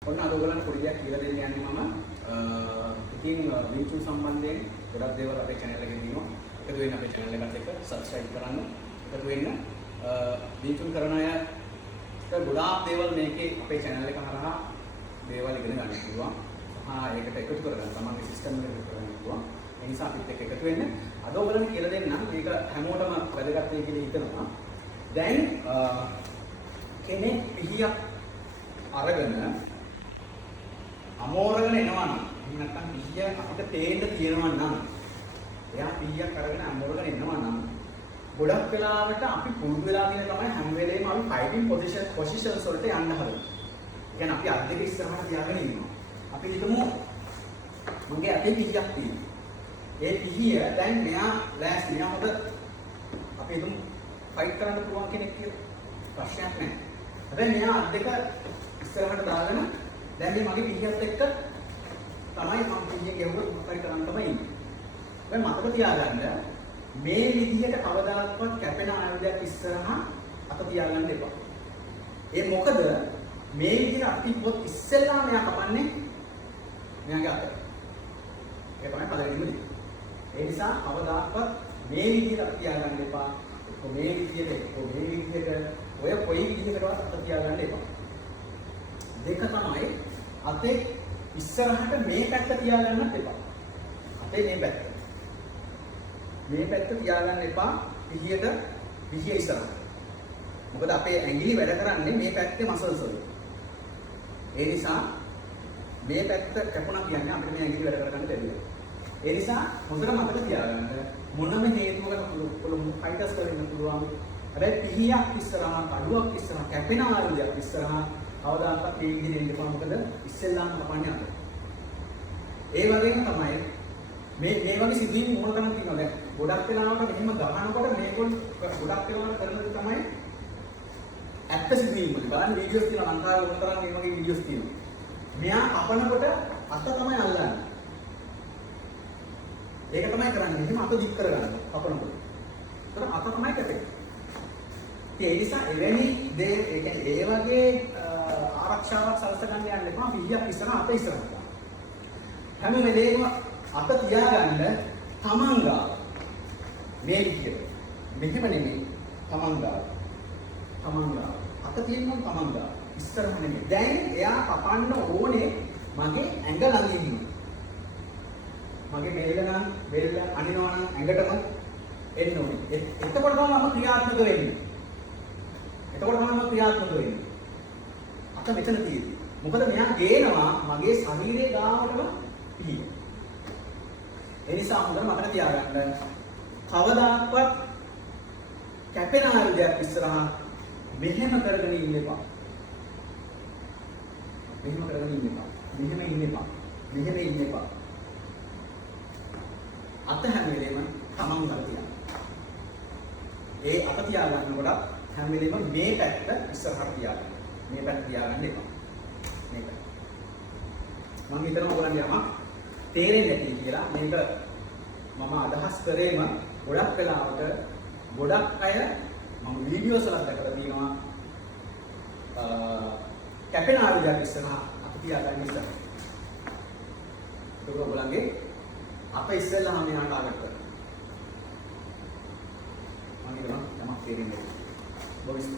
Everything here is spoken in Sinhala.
ඔන්න අද ඔයගොල්ලන්ට පොඩි දෙයක් කියලා දෙන්න යන්නේ මම. ඉතින් YouTube සම්බන්ධයෙන් ගොඩක් දේවල් අපේ channel එකේ තියෙනවා. එකතු වෙන්න අපේ channel එකට එක subscribe කරන්න. එකතු වෙන්න YouTube කරන අයට ගොඩාක් දේවල් මේකේ අපේ channel එක හරහා දේවල් ඉගෙන ගන්න පුළුවන්. ඒකට එකතු කරගන්න තමන්ගේ system එකට එකතු කරගන්න පුළුවන්. ඒ නිසා අපිත් එක්ක එකතු වෙන්න. අද ඔයගොල්ලන්ට කියලා දෙන්නම් මේක හැමෝටම වැදගත් වෙයි කියලා හිතනවා. දැන් කෙනෙක් පිහියක් අරගෙන අමෝරගෙන එනවා නම් නැත්නම් පිහිය අපිට පේන්න තියෙනවා නම් එයා පිහියක් අරගෙන අමෝරගෙන එනවා නම් ගොඩක් වෙලාවට අපි පුරුදු වෙලා තියෙන තමයි හැම වෙලේම අපි ෆයිටින් පොසිෂන්ස් වලට යන්න හදනවා. කියන්නේ අපි අත් දෙක ඉස්සරහට තියාගෙන ඉන්නවා. අපි හිතමු මගේ අතේ පිහියක් තියෙනවා. ඒ පිහිය දැන් මෙයා ලෑස්ති මෙයා හොඳ අපි හිතමු ෆයිට් කරන්න පුළුවන් කෙනෙක් කියලා. ප්‍රශ්නයක් නැහැ. හැබැයි මෙයා අත් දෙක ඉස්සරහට දාගෙන දැන් මේ මගේ පිහියත් එක්ක තමයි මම පිහිය ගෙවුවොත් මොකක්ද කරන්න තමයි ඉන්නේ. ඔය මතක තියාගන්න මේ විදිහට කවදාවත් කැපෙන ආයුධයක් ඉස්සරහා අත තියාගන්න එපා. ඒ මොකද මේ විදිහට අපි පොත් ඉස්සෙල්ලා මෙයා කපන්නේ මෙයාගේ අත. ඒක තමයි පළවෙනිම දේ. ඒ නිසා කවදාවත් මේ විදිහට අත තියාගන්න එපා. මේ විදිහට මේ විදිහට ඔය කොයි විදිහකටවත් අත තියාගන්න එපා. දෙක තමයි අතේ ඉස්සරහට මේ පැත්ත තියාගන්නත් එපා. අතේ මේ පැත්ත. මේ පැත්ත තියාගන්න එපා පිහිය ඉස්සරහට. මොකද අපේ ඇඟිලි වැඩ කරන්නේ මේ පැත්තේ මසල්ස් වල. ඒ නිසා මේ පැත්ත කැපුණා කියන්නේ අපිට මේ ඇඟිලි වැඩ කරගන්න බැහැ. ඒ නිසා හොඳට මතක තියාගන්න මොනම හේතුවකට පුළුවන් ෆයිටර්ස් කරන්න පුළුවන්. හැබැයි පිහියක් ඉස්සරහා, කඩුවක් ඉස්සරහා, කැපෙන ආයුධයක් ඉස්සරහා කවදාකවත් මේ විදිහට ඉන්න එපා. මොකද ඉස්සෙල්ලාම කපන්නේ අත. ඒ වගේම තමයි මේ වගේ සිදුවීම් මොන තරම් තියෙනවද? දැන් ගොඩක් වෙලාවට මෙහෙම ගහනකොට මේගොල්ලෝ ගොඩක් වෙලාවට කරන දේ තමයි ඇත්ත සිදුවීම් වල. බලන්න වීඩියෝස් තියෙනවා ලංකාවේ මොන තරම් මේ වගේ වීඩියෝස් තියෙනවා. මෙයා කපනකොට අත තමයි අල්ලන්නේ. ඒක තමයි කරන්නේ. එහෙම අත දික් කරගන්න කපනකොට. ඒතර අත තමයි කැපෙන්නේ. ඒ නිසා එවැනි දේ ඒ කියන්නේ ඒ වගේ ආරක්ෂාවක් සලස ගන්න යන්න එපා. පිහියක් ඉස්සරහ අත ඉස්සරහට. හැම වෙලේම අත තියාගන්න තමන් ගාව. මේ විදියට. මෙහෙම නෙමෙයි තමන් ගාව. තමන් ගාව. අත තියෙනවා තමන් ගාව. ඉස්සරහ නෙමෙයි. දැන් එයා කපන්න ඕනේ මගේ ඇඟ ළඟින්. මගේ බෙල්ල අනිනවා නම් ඇඟටම එන්න ඕනේ. එතකොට තමයි මම ක්‍රියාත්මක වෙන්නේ. එතකොට තමයි ක්‍රියාත්මක වෙන්නේ. අත මෙතන තියෙන්නේ. මොකද මෙයා ගේනවා මගේ ශරීරයේ ගාවටම පිහිය. ඒ නිසා හොඳට මතක තියාගන්න කවදාවත් කැපෙන ආයුධයක් ඉස්සරහා මෙහෙම කරගෙන ඉන්න එපා. මෙහෙම කරගෙන ඉන්න එපා. මෙහෙම ඉන්න එපා. මෙහෙම ඉන්න එපා. අත හැම වෙලේම තමන් ගන්න තියන්න. ඒ අත තියාගන්නකොට හැම වෙලේම මේ පැත්ත ඉස්සරහට තියාගන්න. මේ පැත්ත තියාගන්න එපා. මේක. මම හිතනවා ඔයගොල්ලන්ට යමක් තේරෙන්නේ නැති කියලා. මේක මම අදහස් කරේම ගොඩක් වෙලාවට ගොඩක් අය මම වීඩියෝස් වල දැකලා තියෙනවා කැපෙන ආයුධයක් ඉස්සරහා අත තියාගන්න ඉස්සරහ. ඒක ඔයගොල්ලන්ගේ අප ඉස්සෙල්ලාම මෙයා ටාගට් කරනවා. මම හිතනවා යමක් තේරෙන්නේ නැහැ. බොයිස්